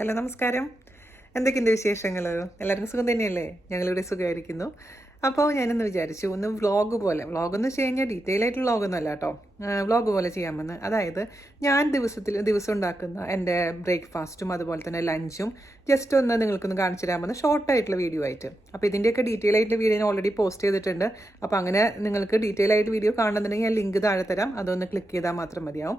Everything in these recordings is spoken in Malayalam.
ഹലോ നമസ്കാരം. എന്തൊക്കെയുണ്ട് വിശേഷങ്ങൾ? എല്ലാവർക്കും സുഖം തന്നെയല്ലേ? ഞങ്ങളിവിടെ സുഖമായിരിക്കുന്നു. അപ്പോൾ ഞാനിന്ന് വിചാരിച്ചു ഒന്ന് വ്ളോഗെന്ന് വെച്ച് കഴിഞ്ഞാൽ ഡീറ്റെയിൽ ആയിട്ട് വ്ളോഗൊന്നും അല്ല കേട്ടോ. വ്ളോഗ് പോലെ ചെയ്യാമെന്ന്. അതായത് ഞാൻ ദിവസം ഉണ്ടാക്കുന്ന എൻ്റെ ബ്രേക്ക്ഫാസ്റ്റും അതുപോലെ തന്നെ ലഞ്ചും ജസ്റ്റ് ഒന്ന് നിങ്ങൾക്കൊന്ന് കാണിച്ചു തരാമെന്ന് ഷോർട്ടായിട്ടുള്ള വീഡിയോ ആയിട്ട്. അപ്പോൾ ഇതിൻ്റെയൊക്കെ ഡീറ്റെയിൽ ആയിട്ടുള്ള വീഡിയോ ഞാൻ ഓൾറെഡി പോസ്റ്റ് ചെയ്തിട്ടുണ്ട്. അപ്പോൾ അങ്ങനെ നിങ്ങൾക്ക് ഡീറ്റെയിൽ ആയിട്ട് വീഡിയോ കാണണമെന്നുണ്ടെങ്കിൽ ഞാൻ ലിങ്ക് താഴെ തരാം. അതൊന്ന് ക്ലിക്ക് ചെയ്താൽ മാത്രം മതിയാവും.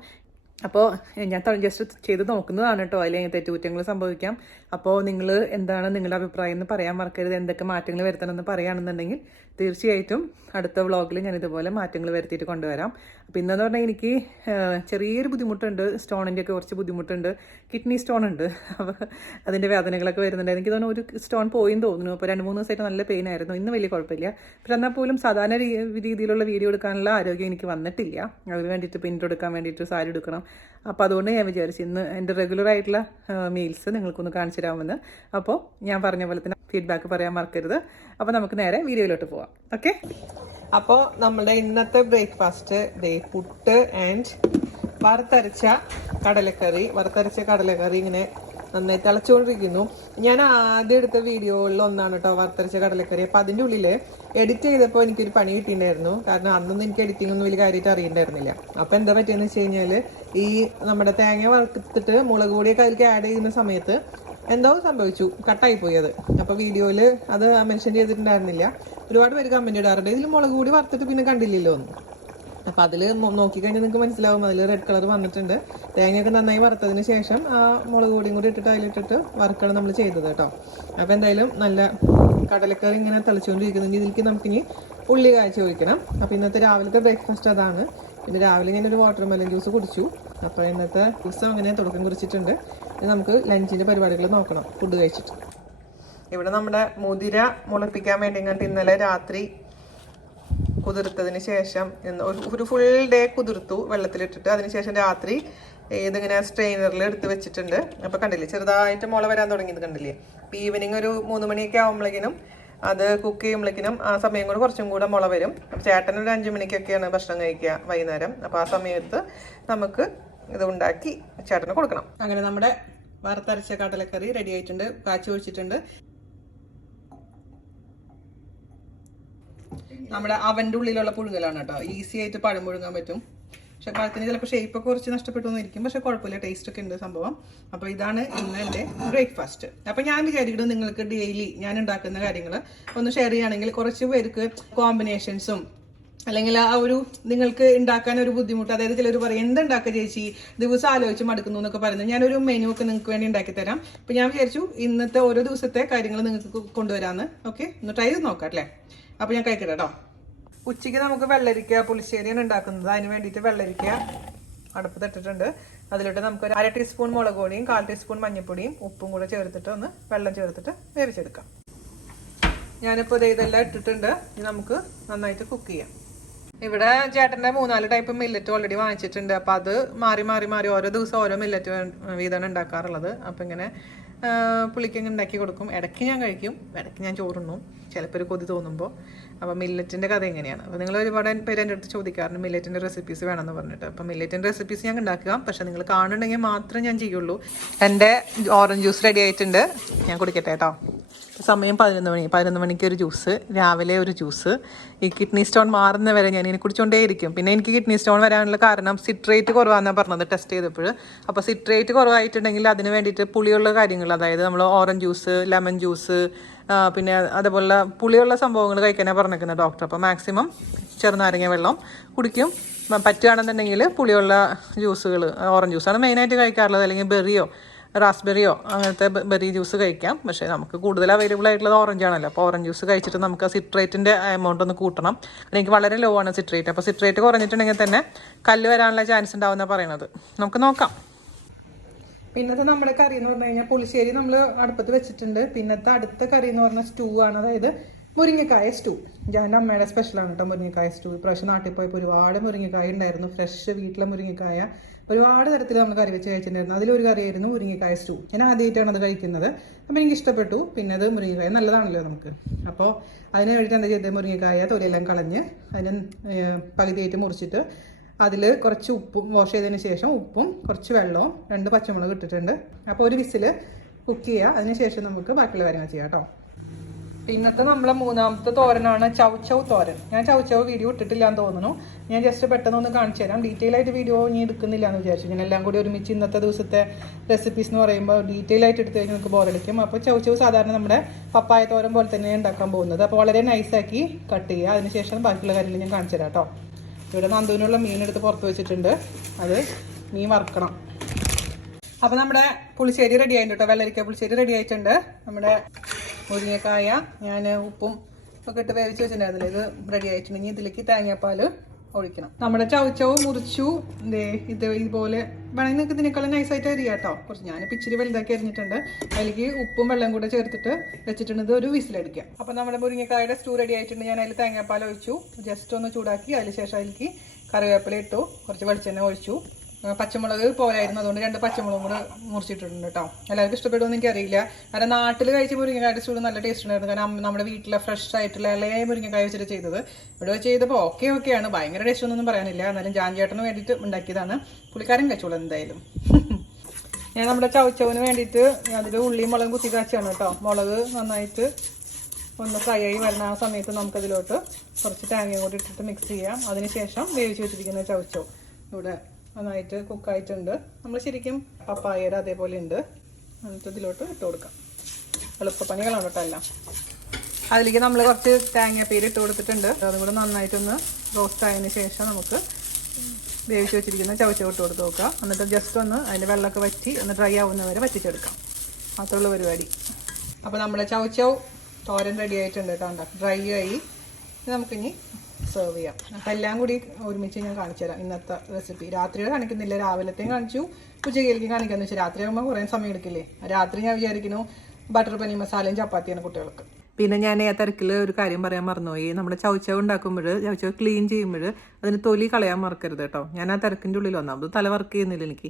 അപ്പോൾ ഞാൻ ജസ്റ്റ് ചെയ്ത് നോക്കുന്നതാണ് കേട്ടോ. അല്ലെങ്കിൽ തെറ്റുകുറ്റങ്ങൾ സംഭവിക്കാം. അപ്പോൾ നിങ്ങൾ എന്താണ് നിങ്ങളുടെ അഭിപ്രായം എന്ന് പറയാൻ മറക്കരുത്. എന്തൊക്കെ മാറ്റങ്ങൾ വരുത്തണമെന്ന് പറയുകയാണെന്നുണ്ടെങ്കിൽ തീർച്ചയായിട്ടും അടുത്ത വ്ളോഗിൽ ഞാൻ ഇതുപോലെ മാറ്റങ്ങൾ വരുത്തിയിട്ട് കൊണ്ടുവരാം. അപ്പോൾ ഇന്നെന്ന് പറഞ്ഞാൽ എനിക്ക് ചെറിയൊരു ബുദ്ധിമുട്ടുണ്ട്. സ്റ്റോണിൻ്റെയൊക്കെ കുറച്ച് ബുദ്ധിമുട്ടുണ്ട്. കിഡ്നി സ്റ്റോൺ ഉണ്ട്. അപ്പോൾ അതിൻ്റെ വേദനകളൊക്കെ വരുന്നുണ്ട്. എനിക്ക് തോന്നുന്നു ഒരു സ്റ്റോൺ പോയിന്ന് തോന്നുന്നു. അപ്പോൾ 2-3 ദിവസമായിട്ട് നല്ല പെയിൻ ആയിരുന്നു. ഇന്ന് വലിയ കുഴപ്പമില്ല. പക്ഷെ എന്നാൽ പോലും സാധാരണ രീതിയിലുള്ള വീഡിയോ എടുക്കാനുള്ള ആരോഗ്യം എനിക്ക് വന്നിട്ടില്ല. അതിന് വേണ്ടിയിട്ട് പ്രിൻ്റ് എടുക്കാൻ വേണ്ടിയിട്ട് സാരി എടുക്കണം. അപ്പോൾ അതുകൊണ്ട് ഞാൻ വിചാരിച്ചു ഇന്ന് എൻ്റെ റെഗുലർ ആയിട്ടുള്ള മീൽസ് നിങ്ങൾക്കൊന്ന് കാണിച്ചു തരാമെന്ന്. അപ്പോൾ ഞാൻ പറഞ്ഞ പോലെ തന്നെ ഫീഡ്ബാക്ക് പറയാൻ മറക്കരുത്. അപ്പോൾ നമുക്ക് നേരെ വീഡിയോയിലോട്ട് പോവാം. ഓക്കെ. അപ്പോൾ നമ്മുടെ ഇന്നത്തെ ബ്രേക്ക്ഫാസ്റ്റ് പുട്ട് ആൻഡ് വറുത്തരച്ച കടലക്കറി ഇങ്ങനെ നന്നായി തിളച്ചുകൊണ്ടിരിക്കുന്നു. ഞാൻ ആദ്യം എടുത്ത വീഡിയോകളിൽ ഒന്നാണ് കേട്ടോ വറുത്തരച്ച കടലക്കറി. അപ്പോൾ അതിൻ്റെ ഉള്ളിൽ എഡിറ്റ് ചെയ്തപ്പോൾ എനിക്കൊരു പണി കിട്ടിയിട്ടുണ്ടായിരുന്നു. കാരണം അന്നൊന്നും എനിക്ക് എഡിറ്റിംഗ് ഒന്നും വലിയ കാര്യമായിട്ട് അറിയണ്ടായിരുന്നില്ല. അപ്പോൾ എന്താ പറ്റിയെന്ന് വെച്ച് കഴിഞ്ഞാൽ ഈ നമ്മുടെ തേങ്ങ വറുത്തിട്ട് മുളക് പൊടിയൊക്കെ അതിലേക്ക് ആഡ് ചെയ്യുന്ന സമയത്ത് എന്തോ സംഭവിച്ചു, കട്ടായിപ്പോയി അത്. അപ്പോൾ വീഡിയോയിൽ അത് മെൻഷൻ ചെയ്തിട്ടുണ്ടായിരുന്നില്ല. ഒരുപാട് പേര് കമൻറ്റ് ഇടാറുണ്ട് ഇതിൽ മുളക് പൊടി വറുത്തിട്ട് പിന്നെ കണ്ടില്ലല്ലോ എന്ന്. അപ്പോൾ അതിൽ നോക്കിക്കഴിഞ്ഞാൽ നിങ്ങൾക്ക് മനസ്സിലാവും, അതിൽ റെഡ് കളർ വന്നിട്ടുണ്ട്. തേങ്ങയൊക്കെ നന്നായി വറുത്തതിന് ശേഷം ആ മുളക് പൊടിയും കൂടി ഇട്ടിട്ട് അതിലിട്ടിട്ട് വറുക്കണം നമ്മൾ ചെയ്തത് കേട്ടോ. അപ്പോൾ എന്തായാലും നല്ല കടലക്കറി ഇങ്ങനെ തളിച്ചുകൊണ്ടിരിക്കുന്നുണ്ട്. ഇതിലേക്ക് നമുക്കിനി ഉള്ളി കാഴ്ച ഒഴിക്കണം. അപ്പോൾ ഇന്നത്തെ രാവിലത്തെ ബ്രേക്ക്ഫാസ്റ്റ് അതാണ്. പിന്നെ രാവിലെ ഞാനൊരു വാട്ടർമെലൺ ജ്യൂസ് കുടിച്ചു. അപ്പോൾ ഇന്നത്തെ ദിവസം അങ്ങനെ തുടക്കം കുറിച്ചിട്ടുണ്ട്. ഇനി നമുക്ക് ലഞ്ചിൻ്റെ പരിപാടികൾ നോക്കണം ഫുഡ് കഴിച്ചിട്ട്. ഇവിടെ നമ്മുടെ മുതിര മുളപ്പിക്കാൻ വേണ്ടി കണ്ട് ഇന്നലെ രാത്രി കുതിർത്തതിന് ശേഷം ഒരു ഫുൾ ഡേ കുതിർത്തു വെള്ളത്തിലിട്ടിട്ട്. അതിനുശേഷം രാത്രി ഇതിങ്ങനെ സ്ട്രെയിനറിൽ എടുത്ത് വെച്ചിട്ടുണ്ട്. അപ്പോൾ കണ്ടില്ലേ ചെറുതായിട്ട് മുള വരാൻ തുടങ്ങിയത് കണ്ടില്ലേ. അപ്പോൾ ഈവനിങ് ഒരു 3 മണിയൊക്കെ ആകുമ്പോഴേക്കിനും അത് കുക്ക് ചെയ്യുമ്പോഴേക്കിനും ആ സമയം കൂടെ കുറച്ചും കൂടെ മുള വരും. അപ്പോൾ ചേട്ടൻ ഒരു 5 മണിക്കൊക്കെയാണ് ഭക്ഷണം കഴിക്കുക വൈകുന്നേരം. അപ്പോൾ ആ സമയത്ത് നമുക്ക് ഇത് ഉണ്ടാക്കി ചേട്ടന് കൊടുക്കണം. അങ്ങനെ നമ്മുടെ വറുത്തരച്ച കടലക്കറി റെഡി ആയിട്ടുണ്ട്. കാച്ചി ഒഴിച്ചിട്ടുണ്ട്. നമ്മുടെ അവൻ്റെ ഉള്ളിലുള്ള പുഴുങ്ങലാണ് കേട്ടോ. ഈസി ആയിട്ട് പഴം പുഴുങ്ങാൻ പറ്റും. പക്ഷെ പഴത്തിന് ചിലപ്പോൾ ഷേപ്പൊക്കെ കുറച്ച് നഷ്ടപ്പെട്ടു എന്നിരിക്കും. പക്ഷെ കുഴപ്പമില്ല, ടേസ്റ്റ് ഒക്കെ ഉണ്ട് സംഭവം. അപ്പോൾ ഇതാണ് ഇന്ന് എൻ്റെ ബ്രേക്ക്ഫാസ്റ്റ്. അപ്പോൾ ഞാൻ വിചാരിക്കുന്നത് നിങ്ങൾക്ക് ഡെയിലി ഞാൻ ഉണ്ടാക്കുന്ന കാര്യങ്ങൾ ഒന്ന് ഷെയർ ചെയ്യുകയാണെങ്കിൽ കുറച്ച് പേർക്ക് കോമ്പിനേഷൻസും അല്ലെങ്കിൽ ആ ഒരു നിങ്ങൾക്ക് ഉണ്ടാക്കാൻ ഒരു ബുദ്ധിമുട്ട്, അതായത് ചിലർ പറയും എന്തുണ്ടാക്കുക ചേച്ചി ദിവസം ആലോചിച്ച് മടുക്കുന്നു എന്നൊക്കെ പറയുന്നത്. ഞാനൊരു മെനു ഒക്കെ നിങ്ങൾക്ക് വേണ്ടി ഉണ്ടാക്കി തരാം. അപ്പോൾ ഞാൻ വിചാരിച്ചു ഇന്നത്തെ ഓരോ ദിവസത്തെ കാര്യങ്ങൾ നിങ്ങൾക്ക് കൊണ്ടുവരാമെന്ന്. ഓക്കെ, ഒന്ന് ട്രൈ ചെയ്ത് നോക്കാം അല്ലേ. അപ്പോൾ ഞാൻ കഴിക്കട്ടെ കേട്ടോ. ഉച്ചയ്ക്ക് നമുക്ക് വെള്ളരിക്ക പുളിശ്ശേരിയാണ് ഉണ്ടാക്കുന്നത്. അതിന് വേണ്ടിയിട്ട് വെള്ളരിക്ക അടുപ്പത്തിട്ടിട്ടുണ്ട്. അതിലോട്ട് നമുക്ക് ഒരു 1/2 ടീസ്പൂൺ മുളക് പൊടിയും 1/4 ടീസ്പൂൺ മഞ്ഞൾപ്പൊടിയും ഉപ്പും കൂടെ ചേർത്തിട്ട് ഒന്ന് വെള്ളം ചേർത്തിട്ട് വേവിച്ചെടുക്കാം. ഞാനിപ്പോൾ ഇതെല്ലാം ഇട്ടിട്ടുണ്ട്. ഇനി നമുക്ക് നന്നായിട്ട് കുക്ക് ചെയ്യാം. ഇവിടെ ചേട്ടൻ്റെ 3-4 ടൈപ്പ് മില്ലറ്റ് ഓൾറെഡി വാങ്ങിച്ചിട്ടുണ്ട്. അപ്പോൾ അത് മാറി ഓരോ ദിവസം ഓരോ മില്ലറ്റ് വീതമാണ് ഉണ്ടാക്കാറുള്ളത്. അപ്പോൾ ഇങ്ങനെ പുളിക്കങ്ങ് ഉണ്ടാക്കി കൊടുക്കും. ഇടയ്ക്ക് ഞാൻ കഴിക്കും, ഇടയ്ക്ക് ഞാൻ ചോറുണ്ണും ചിലപ്പോൾ ഒരു കൊതി തോന്നുമ്പോൾ. അപ്പോൾ മില്ലറ്റിൻ്റെ കഥ എങ്ങനെയാണ്? അപ്പോൾ നിങ്ങൾ ഒരുപാട് പേര് എൻ്റെ അടുത്ത് ചോദിക്കാറുണ്ട് മില്ലറ്റിൻ്റെ റെസിപ്പീസ് വേണമെന്ന് പറഞ്ഞിട്ട്. അപ്പോൾ മില്ലറ്റിൻ്റെ റെസിപ്പീസ് ഞാൻ ഉണ്ടാക്കുക, പക്ഷേ നിങ്ങൾ കാണുന്നുണ്ടെങ്കിൽ മാത്രമേ ഞാൻ ചെയ്യുള്ളൂ. എൻ്റെ ഓറഞ്ച് ജ്യൂസ് റെഡി ആയിട്ടുണ്ട്. ഞാൻ കുടിക്കട്ടെ കേട്ടോ. സമയം 11 മണിക്ക് ഒരു ജ്യൂസ്, രാവിലെ ഒരു ജ്യൂസ്. ഈ കിഡ്നി സ്റ്റോൺ മാറുന്ന വരെ ഞാൻ ഇനി കുടിച്ചുകൊണ്ടേയിരിക്കും. പിന്നെ എനിക്ക് കിഡ്നി സ്റ്റോൺ വരാനുള്ള കാരണം സിട്രേറ്റ് കുറവാണെന്നാണ് പറഞ്ഞത് ടെസ്റ്റ് ചെയ്തപ്പോൾ. അപ്പോൾ സിട്രേറ്റ് കുറവായിട്ടുണ്ടെങ്കിൽ അതിന് വേണ്ടിയിട്ട് പുളിയുള്ള കാര്യങ്ങൾ, അതായത് നമ്മൾ ഓറഞ്ച് ജ്യൂസ്, ലെമൺ ജ്യൂസ്, പിന്നെ അതേപോലെ പുളിയുള്ള സംഭവങ്ങൾ കഴിക്കാനാണ് പറഞ്ഞേക്കുന്നത് ഡോക്ടർ. അപ്പോൾ മാക്സിമം ചെറുനാരങ്ങ വെള്ളം കുടിക്കും. പറ്റുകയാണെന്നുണ്ടെങ്കിൽ പുളിയുള്ള ജ്യൂസുകൾ, ഓറഞ്ച് ജ്യൂസാണ് മെയിനായിട്ട് കഴിക്കാറുള്ളത്. അല്ലെങ്കിൽ ബെറിയോ റാസ്ബെറിയോ അങ്ങനത്തെ ബെറി ജ്യൂസ് കഴിക്കാം. പക്ഷേ നമുക്ക് കൂടുതൽ അവൈലബിൾ ആയിട്ടുള്ളത് ഓറഞ്ച് ആണല്ലോ. അപ്പോൾ ഓറഞ്ച് ജ്യൂസ് കഴിച്ചിട്ട് നമുക്ക് സിട്രേറ്റിൻ്റെ എമൗണ്ട് ഒന്ന് കൂട്ടണം. എനിക്ക് വളരെ ലോ ആണ് സിട്രേറ്റ്. അപ്പോൾ സിട്രേറ്റ് കുറഞ്ഞിട്ടുണ്ടെങ്കിൽ തന്നെ കല്ല് വരാനുള്ള ചാൻസ് ഉണ്ടാവുമെന്നാണ് പറയണത്. നമുക്ക് നോക്കാം. പിന്നത്തെ നമ്മുടെ കറി എന്ന് പറഞ്ഞു കഴിഞ്ഞാൽ പുളിശ്ശേരി നമ്മൾ അടുപ്പത്ത് വെച്ചിട്ടുണ്ട്. പിന്നത്തെ അടുത്ത കറി എന്ന് പറഞ്ഞാൽ സ്റ്റൂ ആണ്, അതായത് മുരിങ്ങക്കായ സ്റ്റൂ. എൻ്റെ അമ്മയുടെ സ്പെഷ്യലാണ് കേട്ടോ മുരിങ്ങക്കായ സ്റ്റൂ. ഇപ്രാവശ്യം നാട്ടിൽ പോയപ്പോൾ ഒരുപാട് മുരിങ്ങക്കായ ഉണ്ടായിരുന്നു, ഫ്രഷ് വീട്ടിലെ മുരിങ്ങക്കായ. ഒരുപാട് തരത്തിൽ നമ്മൾ കറി വെച്ച് കഴിച്ചിട്ടുണ്ടായിരുന്നു. അതിലൊരു കറിയായിരുന്നു മുരിങ്ങക്കായ സ്റ്റൂ. ഞാൻ ആദ്യമായിട്ടാണ് അത് കഴിക്കുന്നത്. അപ്പോൾ എനിക്ക് ഇഷ്ടപ്പെട്ടു. പിന്നെ അത് മുരിങ്ങക്കായ നല്ലതാണല്ലോ നമുക്ക്. അപ്പോൾ അതിന് വേണ്ടിയിട്ട് എന്താ ചെയ്തത്, മുരിങ്ങക്കായ തൊലിയെല്ലാം കളഞ്ഞ് അതിന് പകുതിയായിട്ട് മുറിച്ചിട്ട് അതിൽ കുറച്ച് ഉപ്പും വാഷ് ചെയ്തതിന് ശേഷം ഉപ്പും കുറച്ച് വെള്ളവും 2 പച്ചമുളക് ഇട്ടിട്ടുണ്ട്. അപ്പോൾ ഒരു വിസിൽ കുക്ക് ചെയ്യുക. അതിനുശേഷം നമുക്ക് ബാക്കിയുള്ള കാര്യങ്ങൾ ചെയ്യാം കേട്ടോ. ഇന്നത്തെ നമ്മളെ മൂന്നാമത്തെ തോരനാണ് ചൗച്ചൗ തോരൻ. ഞാൻ ചൗച്ചൗ വീഡിയോ ഇട്ടിട്ടില്ല എന്ന് തോന്നുന്നു. ഞാൻ ജസ്റ്റ് പെട്ടെന്ന് ഒന്ന് കാണിച്ചു തരാം. ഡീറ്റെയിൽ ആയിട്ട് വീഡിയോ ഇനി എടുക്കുന്നില്ല എന്ന് വിചാരിച്ചു. ഞാൻ എല്ലാം കൂടി ഒരുമിച്ച് ഇന്നത്തെ ദിവസത്തെ റെസിപ്പീസ് എന്ന് പറയുമ്പോൾ ഡീറ്റെയിൽ ആയിട്ട് എടുത്ത് കഴിഞ്ഞാൽ നമുക്ക് ബോറടിക്കും. അപ്പോൾ ചൗച്ചൗ സാധാരണ നമ്മുടെ പപ്പായ തോരൻ പോലെ തന്നെ ഉണ്ടാക്കാൻ പോകുന്നത്. അപ്പോൾ വളരെ നൈസാക്കി കട്ട് ചെയ്യുക. അതിനുശേഷം ബാക്കിയുള്ള കാര്യങ്ങൾ ഞാൻ കാണിച്ചു തരാം കേട്ടോ. ഇവിടെ നന്ദുവിനുള്ള മീൻ എടുത്ത് പുറത്ത് വെച്ചിട്ടുണ്ട്. അത് മീൻ വറുക്കണം. അപ്പോൾ നമ്മുടെ പുളിശ്ശേരി റെഡി ആയിട്ടുണ്ട് കേട്ടോ. വെള്ളരിക്ക പുളിശ്ശേരി റെഡി ആയിട്ടുണ്ട്. നമ്മുടെ മുരിങ്ങക്കായ ഞാൻ ഉപ്പും ഒക്കെ ഇട്ട് വേവിച്ച് വെച്ചിട്ടുണ്ടായിരുന്നില്ല. ഇത് റെഡി ആയിട്ടുണ്ടെങ്കിൽ ഇതിലേക്ക് തേങ്ങാപ്പാൽ ഒഴിക്കണം. നമ്മുടെ ചവച്ചവ് മുറിച്ചു. ഇത് ഇതുപോലെ വേണമെങ്കിൽ നിങ്ങൾക്ക് ഇതിനേക്കാളും നൈസായിട്ട് അരിയാം കേട്ടോ. കുറച്ച് ഞാനിപ്പോൾ ഇച്ചിരി വലുതാക്കി അരിഞ്ഞിട്ടുണ്ട്. അതിലേക്ക് ഉപ്പും വെള്ളം കൂടെ ചേർത്തിട്ട് വെച്ചിട്ടുണ്ട്. ഇത് ഒരു വിസിലടിക്കാം. അപ്പോൾ നമ്മുടെ മുരിങ്ങക്കായുടെ സ്റ്റൂ റെഡി ആയിട്ടുണ്ട്. ഞാൻ അതിൽ തേങ്ങാപ്പാൽ ഒഴിച്ചു. ജസ്റ്റ് ഒന്ന് ചൂടാക്കി അതിന് ശേഷം അതിലേക്ക് കറിവേപ്പില ഇട്ടു. കുറച്ച് വെളിച്ചെണ്ണ ഒഴിച്ചു. പച്ചമുളക് പോരായിരുന്നു, അതുകൊണ്ട് 2 പച്ചമുളകും കൂടെ മുറിച്ചിട്ടുണ്ട് കേട്ടോ. എല്ലാവർക്കും ഇഷ്ടപ്പെടുമെന്ന് എനിക്കറിയില്ല. കാരണം നാട്ടിൽ കഴിച്ച മുരിങ്ങക്കായ സ്റ്റൂ നല്ല ടേസ്റ്റ് ഉണ്ടായിരുന്നു. കാരണം നമ്മുടെ വീട്ടിലെ ഫ്രഷ് ആയിട്ടുള്ള ഇളയ മുരിങ്ങക്കായ വെച്ചിട്ട് ചെയ്തത്. ഇവിടെ വെച്ച് ചെയ്തപ്പോൾ ഓക്കെയാണ്. ഭയങ്കര ടേസ്റ്റ് ഒന്നും പറയാനില്ല. എന്നാലും ജാൻചേട്ടന് വേണ്ടിയിട്ട് ഉണ്ടാക്കിയതാണ്. പുള്ളിക്കാരൻ കഴിച്ചോളൂ എന്തായാലും. ഞാൻ നമ്മുടെ ചവച്ചവിന് വേണ്ടിയിട്ട് അതിൽ ഉള്ളിയും മുളകും കുത്തി കാച്ചാണ് കേട്ടോ. മുളക് നന്നായിട്ട് ഒന്ന് ഫ്രൈ ആയി വരുന്ന ആ സമയത്ത് നമുക്കതിലോട്ട് കുറച്ച് തേങ്ങയും കൂടി ഇട്ടിട്ട് മിക്സ് ചെയ്യാം. അതിനുശേഷം വേവിച്ച് വെച്ചിരിക്കുന്ന ചവച്ചവ് ഇവിടെ നന്നായിട്ട് കുക്കായിട്ടുണ്ട്. നമ്മൾ ശരിക്കും പപ്പായയുടെ അതേപോലെ ഉണ്ട്. എന്നിട്ട് ഇതിലോട്ട് ഇട്ട് കൊടുക്കാം. എളുപ്പപ്പണികളാണ് കേട്ടോ എല്ലാം. അതിലേക്ക് നമ്മൾ കുറച്ച് തേങ്ങാപ്പീര് ഇട്ട് കൊടുത്തിട്ടുണ്ട്. അതും കൂടെ നന്നായിട്ടൊന്ന് റോസ്റ്റ് ആയതിന് ശേഷം നമുക്ക് വേവിച്ച് വെച്ചിരിക്കുന്ന ചവച്ചവ് ഇട്ട് കൊടുത്ത് നോക്കുക. എന്നിട്ട് ജസ്റ്റ് ഒന്ന് അതിൻ്റെ വെള്ളമൊക്കെ വറ്റി ഒന്ന് ഡ്രൈ ആവുന്നവരെ വറ്റിച്ചെടുക്കാം. മാത്രമുള്ള പരിപാടി. അപ്പോൾ നമ്മുടെ ചവച്ചവ് തോരൻ റെഡി ആയിട്ടുണ്ട് കേട്ടോ. ഡ്രൈ ആയി. നമുക്കിനി സെർവ് ചെയ്യാം. അപ്പം എല്ലാം കൂടി ഒരുമിച്ച് ഞാൻ കാണിച്ചു തരാം ഇന്നത്തെ റെസിപ്പി. രാത്രിയിൽ കാണിക്കുന്നില്ല, രാവിലത്തെയും കാണിച്ചു, ഉച്ചയ്ക്ക് കാണിക്കാന്ന് വെച്ചാൽ രാത്രി ആകുമ്പോൾ കുറേ സമയം എടുക്കില്ലേ. രാത്രി ഞാൻ വിചാരിക്കുന്നു ബട്ടർ പനീർ മസാലയും ചപ്പാത്തിയാണ് കുട്ടികൾക്ക്. പിന്നെ ഞാൻ ആ തിരക്കിൽ ഒരു കാര്യം പറയാൻ മറന്നുപോയി. നമ്മുടെ ചവച്ചവ് ഉണ്ടാക്കുമ്പോൾ ചവച്ചവ് ക്ലീൻ ചെയ്യുമ്പോൾ അതിന് തൊലി കളയാൻ മറക്കരുത് കേട്ടോ. ഞാൻ ആ തിരക്കിൻ്റെ ഉള്ളിൽ വന്നു. അത് തല വർക്ക് ചെയ്യുന്നില്ല എനിക്ക്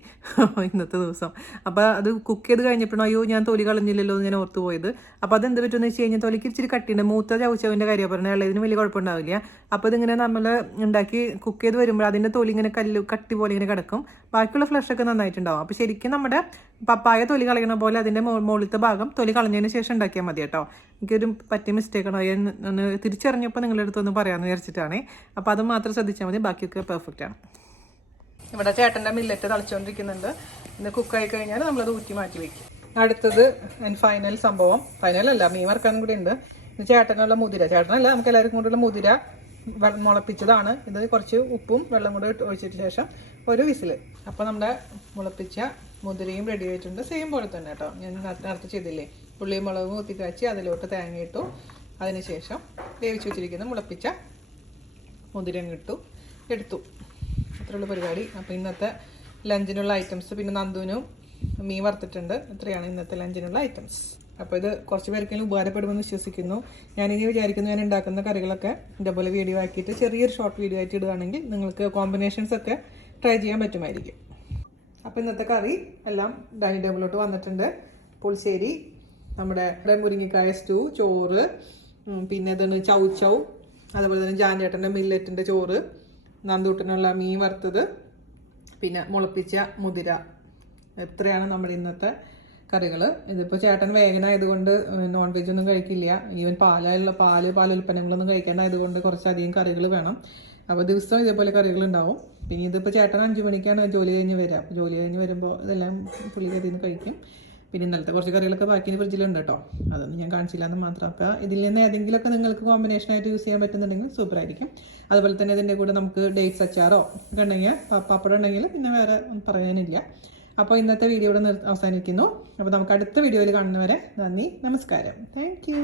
ഇന്നത്തെ ദിവസം. അപ്പോൾ അത് കുക്ക് ചെയ്ത് കഴിഞ്ഞപ്പോഴോ അയ്യോ ഞാൻ തൊലി കളഞ്ഞില്ലല്ലോ എന്ന് ഞാൻ ഓർത്ത് പോയത്. അപ്പോൾ അതെന്ത് പറ്റുമെന്ന് വെച്ച് കഴിഞ്ഞാൽ തൊലിക്ക് ഇച്ചിരി കട്ടിയുണ്ട്. മൂത്ത ചവച്ചവിൻ്റെ കാര്യം പറഞ്ഞാൽ ഇളയതിന് വലിയ കുഴപ്പമുണ്ടാവില്ല. അപ്പോൾ ഇതിങ്ങനെ നമ്മൾ ഉണ്ടാക്കി കുക്ക് ചെയ്ത് വരുമ്പോൾ അതിൻ്റെ തൊലി ഇങ്ങനെ കട്ടി പോലെ ഇങ്ങനെ കിടക്കും. ബാക്കിയുള്ള ഫ്ലഷൊക്കെ നന്നായിട്ടുണ്ടാവും. അപ്പോൾ ശരിക്കും നമ്മുടെ പപ്പായ തൊലി കളയണ പോലെ അതിൻ്റെ മുകളിലത്തെ ഭാഗം തൊലി കളഞ്ഞതിന് ശേഷം ഉണ്ടാക്കിയാൽ മതി കേട്ടോ. എനിക്കൊരു പറ്റിയ മിസ്റ്റേക്കാണോ ഒന്ന് തിരിച്ചറിഞ്ഞപ്പോൾ നിങ്ങളുടെ അടുത്തൊന്ന് പറയാമെന്ന് വിചാരിച്ചിട്ടാണ്. അപ്പോൾ അത് മാത്രം ശ്രദ്ധിച്ചാൽ മതി, ബാക്കിയൊക്കെ പെർഫെക്റ്റ് ആണ്. ഇവിടെ ചേട്ടൻ്റെ മില്ലറ്റ് തളിച്ചുകൊണ്ടിരിക്കുന്നുണ്ട്. ഇന്ന് കുക്കായി കഴിഞ്ഞാൽ നമ്മളത് ഊറ്റി മാറ്റി വയ്ക്കും. അടുത്തത് ഫൈനൽ സംഭവം, ഫൈനലല്ല മീൻ വറുക്കാനും കൂടി ഉണ്ട്. ഇത് ചേട്ടനുള്ള മുതിര, ചേട്ടനല്ല നമുക്ക് എല്ലാവർക്കും കൂടിയുള്ള മുതിര മുളപ്പിച്ചതാണ്. ഇത് കുറച്ച് ഉപ്പും വെള്ളം കൂടെ ഒഴിച്ചിട്ട് ശേഷം ഒരു വിസിൽ. അപ്പോൾ നമ്മുടെ മുളപ്പിച്ച മുതിരയും റെഡി ആയിട്ടുണ്ട്. സെയിം പോലെ തന്നെ കേട്ടോ. ഞാൻ നേരത്തെ ചെയ്തില്ലേ, ഉള്ളിയും മുളകും കുത്തിക്കാച്ചി അതിലോട്ട് തേങ്ങ ഇട്ടു. അതിനുശേഷം വേവിച്ച് വെച്ചിരിക്കുന്ന മുളപ്പിച്ച മുതിരയും എടുത്തു. അത്രയുള്ള പരിപാടി. അപ്പോൾ ഇന്നത്തെ ലഞ്ചിനുള്ള ഐറ്റംസ്, പിന്നെ നന്ദുവിനും മീൻ വറുത്തിട്ടുണ്ട്. ഇത്രയാണ് ഇന്നത്തെ ലഞ്ചിനുള്ള ഐറ്റംസ്. അപ്പോൾ ഇത് കുറച്ച് പേർക്കെങ്കിലും ഉപകാരപ്പെടുമെന്ന് വിശ്വസിക്കുന്നു. ഞാനിനി വിചാരിക്കുന്നു ഞാൻ ഉണ്ടാക്കുന്ന കറികളൊക്കെ ഇതേപോലെ വീഡിയോ ആക്കിയിട്ട് ചെറിയൊരു ഷോർട്ട് വീഡിയോ ആയിട്ട് ഇടുകയാണെങ്കിൽ നിങ്ങൾക്ക് കോമ്പിനേഷൻസ് ഒക്കെ ട്രൈ ചെയ്യാൻ പറ്റുമായിരിക്കും. അപ്പോൾ ഇന്നത്തെ കറി എല്ലാം ഡൈനിങ് ടേബിളിലോട്ട് വന്നിട്ടുണ്ട്. പുളിശ്ശേരി, നമ്മുടെ മുരിങ്ങക്കായ സ്റ്റൂ, ചോറ്, പിന്നെ ഇതാണ് ചൗച്ചൗ, അതുപോലെ തന്നെ ജാൻചേട്ടൻ്റെ മില്ലറ്റിൻ്റെ ചോറ്, നന്ദൂട്ടനുള്ള മീൻ വറുത്തത്, പിന്നെ മുളപ്പിച്ച മുതിര. എത്രയാണ് നമ്മുടെ ഇന്നത്തെ കറികൾ. ഇതിപ്പോൾ ചേട്ടൻ വേഗനായതുകൊണ്ട് നോൺ വെജ് ഒന്നും കഴിക്കില്ല. ഈവൻ പാലുൽപ്പന്നങ്ങളൊന്നും കഴിക്കാനായതുകൊണ്ട് കുറച്ചധികം കറികൾ വേണം. അപ്പോൾ ദിവസം ഇതേപോലെ കറികളുണ്ടാവും. പിന്നെ ഇതിപ്പോൾ ചേട്ടൻ 5 മണിക്കാണ് ജോലി കഴിഞ്ഞ് വരിക. ജോലി കഴിഞ്ഞ് വരുമ്പോൾ ഇതെല്ലാം പുള്ളി കറിയിൽ നിന്ന് കഴിക്കും. പിന്നെ ഇന്നലത്തെ കുറച്ച് കറികളൊക്കെ ബാക്കി ഫ്രിഡ്ജിലുണ്ട് കേട്ടോ. അതൊന്നും ഞാൻ കാണിച്ചില്ല എന്ന് മാത്രം. അപ്പോൾ ഇതിൽ നിന്ന് ഏതെങ്കിലുമൊക്കെ നിങ്ങൾക്ക് കോമ്പിനേഷനായിട്ട് യൂസ് ചെയ്യാൻ പറ്റുന്നുണ്ടെങ്കിൽ സൂപ്പറായിരിക്കും. അതുപോലെ തന്നെ ഇതിൻ്റെ കൂടെ നമുക്ക് ഡേറ്റ്സ് അച്ചാറോ ഒക്കെ ഉണ്ടെങ്കിൽ, പപ്പടം ഉണ്ടെങ്കിൽ പിന്നെ വേറെ പറയാനില്ല. അപ്പോൾ ഇന്നത്തെ വീഡിയോ ഇവിടെ അവസാനിക്കുന്നു. അപ്പോൾ നമുക്ക് അടുത്ത വീഡിയോയിൽ കാണുന്നവരെ നന്ദി, നമസ്കാരം, താങ്ക് യു.